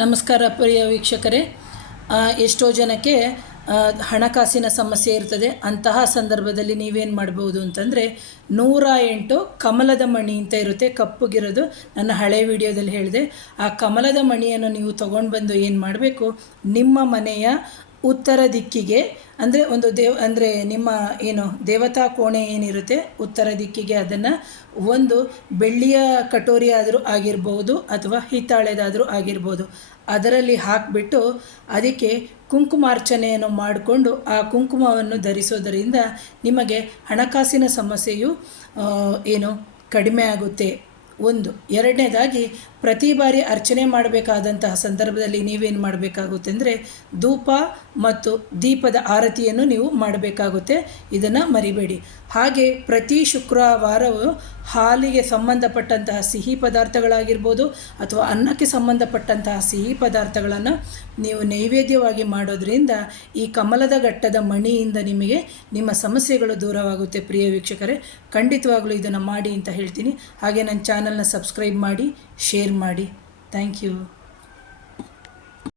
ನಮಸ್ಕಾರ ಪ್ರಿಯ ವೀಕ್ಷಕರೇ. ಎಷ್ಟೋ ಜನಕ್ಕೆ ಹಣಕಾಸಿನ ಸಮಸ್ಯೆ ಇರ್ತದೆ. ಅಂತಹ ಸಂದರ್ಭದಲ್ಲಿ ನೀವೇನು ಮಾಡ್ಬೋದು ಅಂತಂದರೆ 108 ಕಮಲದ ಮಣಿ ಅಂತ ಇರುತ್ತೆ, ಕಪ್ಪುಗಿರೋದು. ನನ್ನ ಹಳೆ ವಿಡಿಯೋದಲ್ಲಿ ಹೇಳಿದೆ. ಆ ಕಮಲದ ಮಣಿಯನ್ನು ನೀವು ತೊಗೊಂಡು ಬಂದು ಏನು ಮಾಡಬೇಕು, ನಿಮ್ಮ ಮನೆಯ ಉತ್ತರ ದಿಕ್ಕಿಗೆ ಅಂದರೆ ನಿಮ್ಮ ದೇವತಾ ಕೋಣೆ ಏನಿರುತ್ತೆ ಉತ್ತರ ದಿಕ್ಕಿಗೆ ಅದನ್ನು ಒಂದು ಬೆಳ್ಳಿಯ ಕಟೋರಿ ಆದರೂ ಆಗಿರ್ಬೋದು ಅಥವಾ ಹಿತ್ತಾಳೆದಾದರೂ ಆಗಿರ್ಬೋದು, ಅದರಲ್ಲಿ ಹಾಕಿಬಿಟ್ಟು ಅದಕ್ಕೆ ಕುಂಕುಮಾರ್ಚನೆಯನ್ನು ಮಾಡಿಕೊಂಡು ಆ ಕುಂಕುಮವನ್ನು ಧರಿಸೋದರಿಂದ ನಿಮಗೆ ಹಣಕಾಸಿನ ಸಮಸ್ಯೆಯು ಕಡಿಮೆ ಆಗುತ್ತೆ. ಒಂದು. ಎರಡನೇದಾಗಿ, ಪ್ರತಿ ಬಾರಿ ಅರ್ಚನೆ ಮಾಡಬೇಕಾದಂತಹ ಸಂದರ್ಭದಲ್ಲಿ ನೀವೇನು ಮಾಡಬೇಕಾಗುತ್ತೆ ಅಂದರೆ ಧೂಪ ಮತ್ತು ದೀಪದ ಆರತಿಯನ್ನು ನೀವು ಮಾಡಬೇಕಾಗುತ್ತೆ. ಇದನ್ನು ಮರಿಬೇಡಿ. ಹಾಗೆ ಪ್ರತಿ ಶುಕ್ರವಾರವೂ ಹಾಲಿಗೆ ಸಂಬಂಧಪಟ್ಟಂತಹ ಸಿಹಿ ಪದಾರ್ಥಗಳಾಗಿರ್ಬೋದು ಅಥವಾ ಅನ್ನಕ್ಕೆ ಸಂಬಂಧಪಟ್ಟಂತಹ ಸಿಹಿ ಪದಾರ್ಥಗಳನ್ನು ನೀವು ನೈವೇದ್ಯವಾಗಿ ಮಾಡೋದರಿಂದ ಈ ಕಮಲದ ಘಟ್ಟದ ಮಣಿಯಿಂದ ನಿಮಗೆ ನಿಮ್ಮ ಸಮಸ್ಯೆಗಳು ದೂರವಾಗುತ್ತೆ. ಪ್ರಿಯ ವೀಕ್ಷಕರೇ, ಖಂಡಿತವಾಗಲೂ ಇದನ್ನು ಮಾಡಿ ಅಂತ ಹೇಳ್ತೀನಿ. ಹಾಗೆ ನನ್ನ ಚಾನಲ್ನ ಸಬ್ಸ್ಕ್ರೈಬ್ ಮಾಡಿ, ಶೇರ್ ಮಾಡಿ. Thank you.